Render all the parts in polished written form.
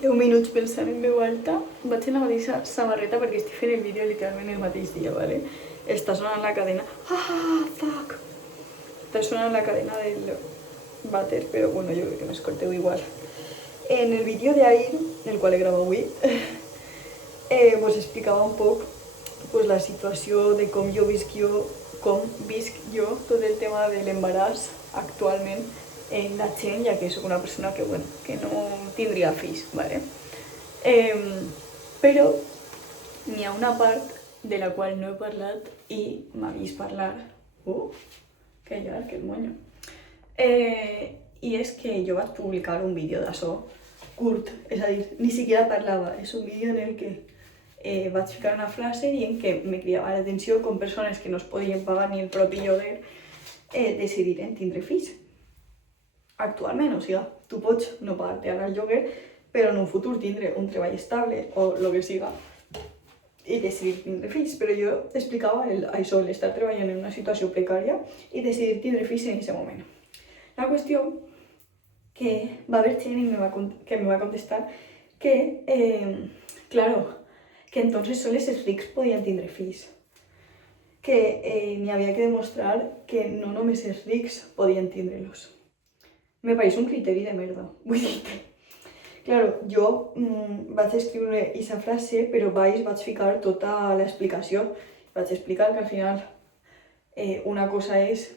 10 minuts pensant en veu alta. Vaig en la mateixa samarreta perquè estic fent el vídeo literalment el mateix dia, ¿vale? Està sonant la cadena. Ah, fuck! Està sonant la cadena del vàter, però bueno, jo crec que m'escolteu igual. En el vídeo d'ahir, el qual he gravat avui, vos explicava un poc pues, la situació de com visc jo tot el tema de l'embaràs actualment en la gent, ja que soc una persona que, bueno, que no tindria fills, ¿vale? Però n'hi ha una part de la qual no he parlat i m'ha vist parlar. Que llarg, el monyo. I és que jo vaig publicar un vídeo d'això curt, és a dir, ni siquiera parlava, és un vídeo en el que vaig ficar una frase dient que me cridava l'atenció com persones que no es podien pagar ni el propi lloguer decidiren tindre fills. Actualment, o sigui, tu pots no pagar-te ara el lloguer, però en un futur tindre un treball estable o el que siga i decidir tindre fills. Però jo explicava això, l'estar treballant en una situació precària i decidir tindre fills en aquest moment. La qüestió que va haver gent que me va contestar que, claro, que entonces sols els rics podien tindre fills. Que n'hi havia que demostrar que no només els rics podien tindre-los. Me pareix un criteri de merda. Vull dir que, claro, jo vaig escriure aquesta frase, però vaig ficar tota l'explicació. Vaig explicar que al final una cosa és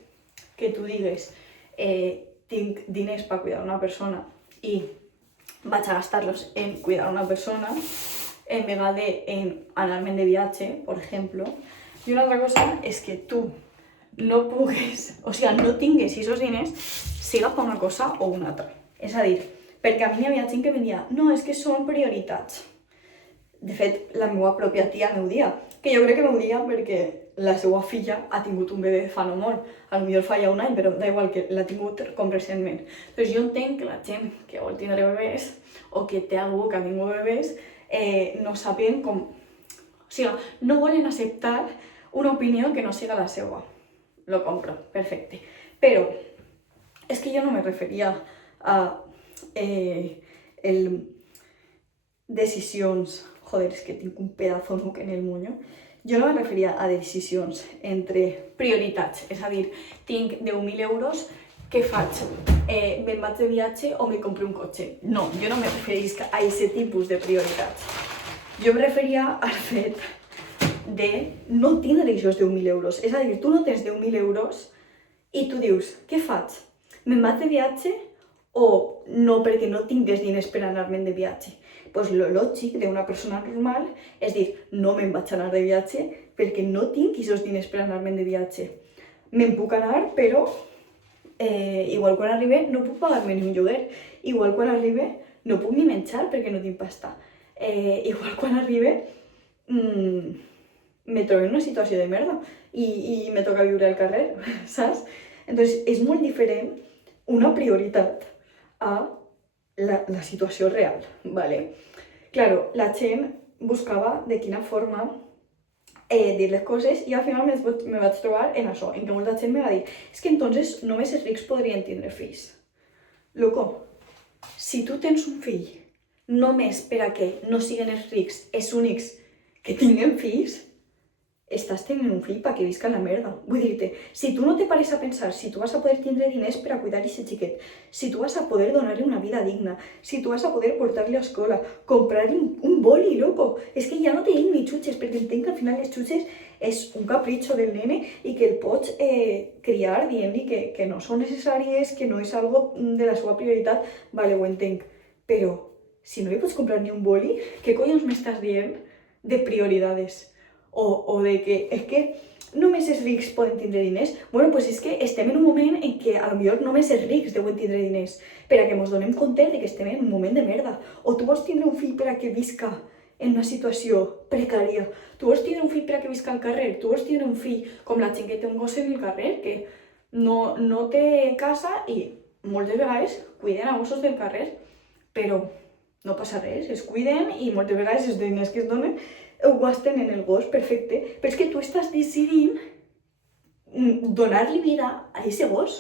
que tu digues tinc diners per cuidar una persona i vaig a gastar-los en cuidar una persona en vegada en anar-me'n de viatge, per exemple. I una altra cosa és que tu no pugues, o sigui, no tingues aquests diners, siga per una cosa o una altra. És a dir, perquè a mi hi havia gent que em deia no, és que són prioritats. De fet, la meva pròpia tia m'ho dia, que jo crec que m'ho dia perquè la seva filla ha tingut un bebè fa no molt, potser fa ja un any, però da igual que l'ha tingut com recentment. Doncs jo entenc que la gent que vol tindre bebès o que té algú que ha tingut bebès no saben com... O sigui, no volen acceptar una opinió que no siga la seva. Lo compro, perfecte. Però és que jo no me referia a decisions... Joder, és que tinc un pedazo nuc en el monyo. Jo no me referia a decisions entre prioritats. És a dir, tinc 10.000 euros, què faig? Me'n vaig de viatge o me compro un cotxe? No, jo no me referisc a aquest tipus de prioritats. Jo me referia al fet de no tindre aquests 10.000 euros. És a dir, tu no tens 10.000 euros i tu dius, què faig? Me'n vaig de viatge o no perquè no tingués diners per anar-me'n de viatge? Doncs lo lògic d'una persona normal és dir, no me'n vaig anar de viatge perquè no tinc aquests diners per anar-me'n de viatge. Me'n puc anar, però igual quan arribe no puc pagar-me ni un lloguer. Igual quan arribe no puc ni menjar perquè no tinc pasta. Igual quan arribe me trobo en una situació de merda i me toca viure al carrer, saps? Entonces és molt diferent una prioritat a la situació real, ¿vale? Claro, la gent buscava de quina forma dir les coses i al final me vaig trobar en això, en que molta gent me va dir és que entonces només els rics podrien tindre fills. Loco, si tu tens un fill només per a que no siguin els rics els únics que tinguen fills, estàs tenint un fill perquè visca la merda. Vull dir-te, si tu no te pares a pensar si tu vas a poder tindre diners per a cuidar aquest xiquet, si tu vas a poder donar-li una vida digna, si tu vas a poder portar-li a escola, comprar-li un boli, loco, és que ja no te dic ni xutxes, perquè entenc que al final les xutxes és un capritxo del nene i que el pots criar dient-li que no són necessàries, que no és algo de la seva prioritat, vale, ho entenc, però si no li pots comprar ni un boli, què collons m'estàs dient de prioridades? O de que és que només els rics poden tindre diners. Bueno, pues és que estem en un moment en què a lo millor només els rics deuen tindre diners per a que ens donem compte de que estem en un moment de merda. O tu vols tindre un fill per a que visca en una situació precària. Tu vols tindre un fill per a que visca al carrer. Tu vols tindre un fill com la gent que té un gos en el carrer, que no té casa i moltes vegades cuiden a gossos del carrer. Però no passa res, es cuiden i moltes vegades els diners que es donen ho gasten en el gos, perfecte. Però és que tu estàs decidint donar-li vida a aquest gos.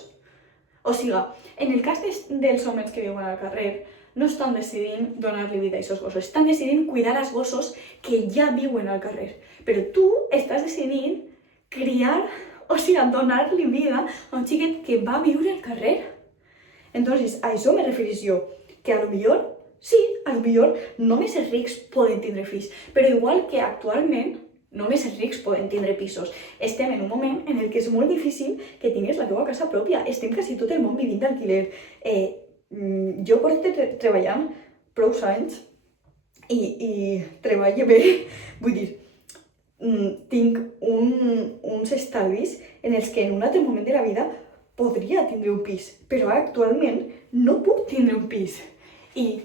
O sigui, en el cas dels homes que viuen al carrer, no estan decidint donar-li vida a aquests gossos, estan decidint cuidar els gossos que ja viuen al carrer. Però tu estàs decidint criar, o sigui, donar-li vida a un xiquet que va viure al carrer. Entonces, a això me referís jo, que a lo millor, sí, a lo millor només els rics poden tindre fills, però igual que actualment només els rics poden tindre pisos. Estem en un moment en el que és molt difícil que tinguis la teva casa pròpia. Estem quasi tot el món vivint d'alquiler. Jo porto treballant prou anys i treballo bé. Vull dir, tinc uns estalvis en els que en un altre moment de la vida podria tindre un pis, però actualment no puc tindre un pis. I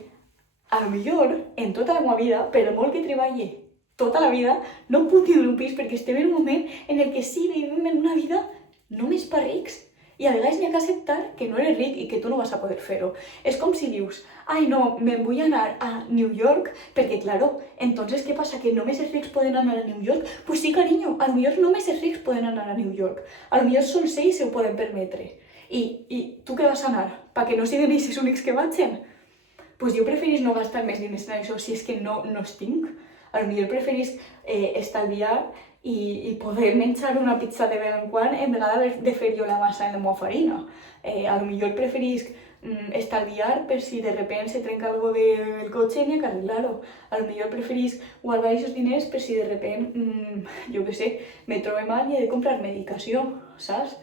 a lo millor en tota la meva vida, per molt que treballi tota la vida, no puc tindre un pis perquè estem en un moment en el que sí vivim en una vida només per rics. I a vegades n'hi ha que acceptar que no eres ric i que tu no vas a poder fer-ho. És com si dius, ai no, me'n vull anar a New York perquè, claro, entonces què passa? Que només els rics poden anar a New York? Pues sí, carinyo, a lo millor només els rics poden anar a New York. A lo millor sols ells se ho poden permetre. I tu què vas a anar? Perquè no siguin ells els únics que vagin? Pues jo preferís no gastar més diners en això si és que no els tinc. A lo millor preferís estalviar i poder menjar una pizza de vegada en quan en vegada de fer jo la massa en la meva farina. A lo millor preferís estalviar per si de repente se trenca algo del cotxe ni que arreglar-ho. A lo millor preferís guardar aquests diners per si de repente, jo què sé, me trobo mal i he de comprar medicació, saps?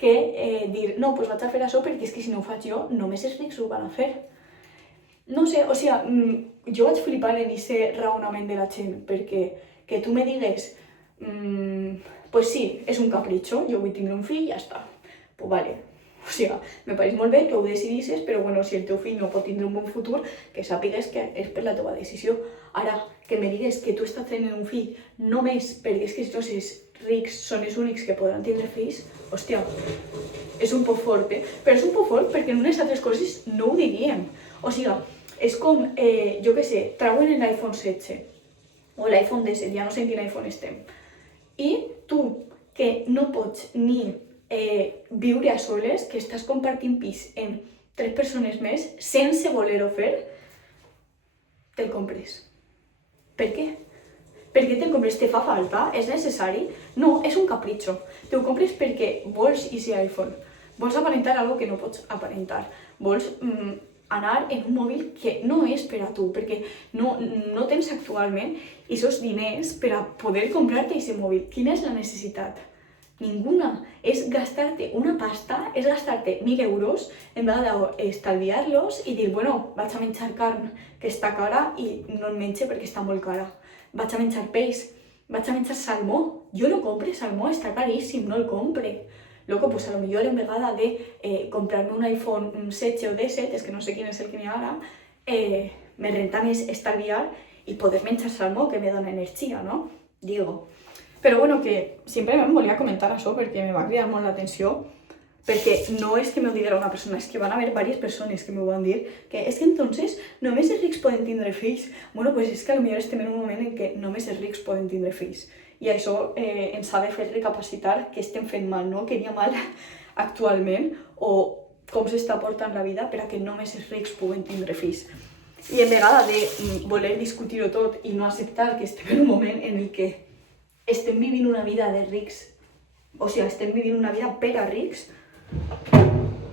Que dir, no, pues vaig a fer això perquè és que si no ho faig jo, només els rics ho van a fer. No sé, o sigui, jo vaig flipar en aquest raonament de la gent, perquè que tu me digues, pues sí, és un capritxo, jo vull tindre un fill i ja està. Pues vale, o sigui, me pareix molt bé que ho decidisses, però bueno, si el teu fill no pot tindre un bon futur, que sàpigues que és per la teva decisió. Ara, que me digues que tu estàs tenint un fill només perquè és que els rics són els únics que podran tindre fills, hòstia, és un poc fort, però és un poc fort perquè en unes altres coses no ho diríem. O sigui, és com, jo què sé, trauen l'iPhone 16 o l'iPhone 17, ja no sé en quin iPhone estem. I tu, que no pots ni viure a soles, que estàs compartint pis amb 3 persones més, sense voler-ho fer, te'l compres. Per què? Per què te'l compres? Te fa falta? És necessari? No, és un capritxo. Te'l compres perquè vols aquest iPhone. Vols aparentar algo que no pots aparentar. Vols anar en un mòbil que no és per a tu, perquè no tens actualment aquests diners per a poder comprar-te aquest mòbil. Quina és la necessitat? Ninguna. És gastar-te una pasta, és gastar-te 1.000 euros en vegada d'estalviar-los i dir, bueno, vaig a menjar carn que està cara i no en menjo perquè està molt cara. Vaig a menjar peix, vaig a menjar salmó. Jo no compre salmó, està caríssim, no el compre. Loco, pues a lo millor en vegada de comprarme un iPhone 16 o 17, és que no sé quin és el que n'hi ha ara, me renta més estalviar i poder menjar salmó que me dona energia, no? Digo. Però bueno, que simplement volia comentar això perquè me va cridar molt l'atenció, perquè no és que m'ho diguera una persona, és que van haver diverses persones que m'ho van dir, que és que entonces només els rics poden tindre fills. Bueno, pues és que a lo millor estem en un moment en què només els rics poden tindre fills. I això ens ha de fer recapacitar què estem fent mal, no? Què hi ha mal actualment o com s'està portant la vida per a que només els rics puguen tindre fills. I en vegada de voler discutir-ho tot i no acceptar que estem en un moment en el que estem vivint una vida de rics, o sigui, estem vivint una vida per a rics,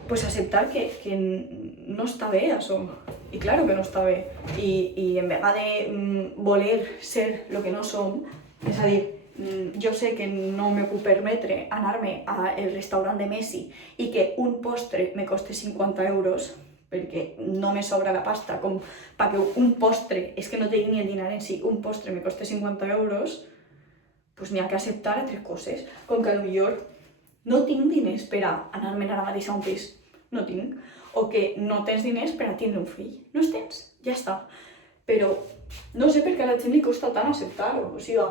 pues acceptar que no està bé això. I claro que no està bé. I en vegada de voler ser el que no som, és a dir, jo sé que no me puc permetre anar-me al restaurant de Messi i que un postre me costi 50 euros perquè no me sobra la pasta, com perquè un postre, és que no tinc ni el dinar en si, un postre me costi 50 euros, doncs n'hi ha que acceptar altres coses, com que potser no tinc diners per a anar-me'n ara mateix a un pis, no tinc, o que no tens diners per a tindre un fill, no els tens, ja està. Però no sé per què a la gent li costa tant acceptar-ho, o sigui,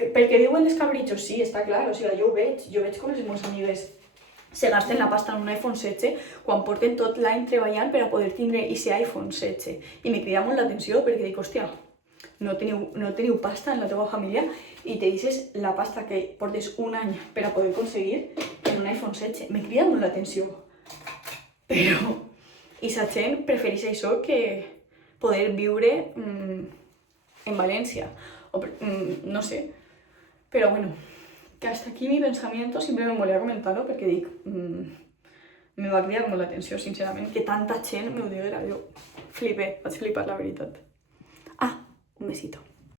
perquè diuen dels capritxos, sí, està clar, o sigui, jo ho veig com les meves amigues se gasten la pasta en un iPhone 16 quan porten tot l'any treballant per a poder tindre aquest iPhone 16. I me crida molt l'atenció perquè dic, hòstia, no teniu pasta en la teva família i te deixes la pasta que portes un any per a poder aconseguir en un iPhone 16. Me crida molt l'atenció. Però I la gent prefereix això que poder viure en València. No sé. Però bueno, que hasta aquí mi pensamiento, simplement volia comentar-ho perquè dic, me va cridar molt l'atenció, sincerament, que tanta gent m'ho diguera, jo flipé, vaig flipar la veritat. Ah, un besito.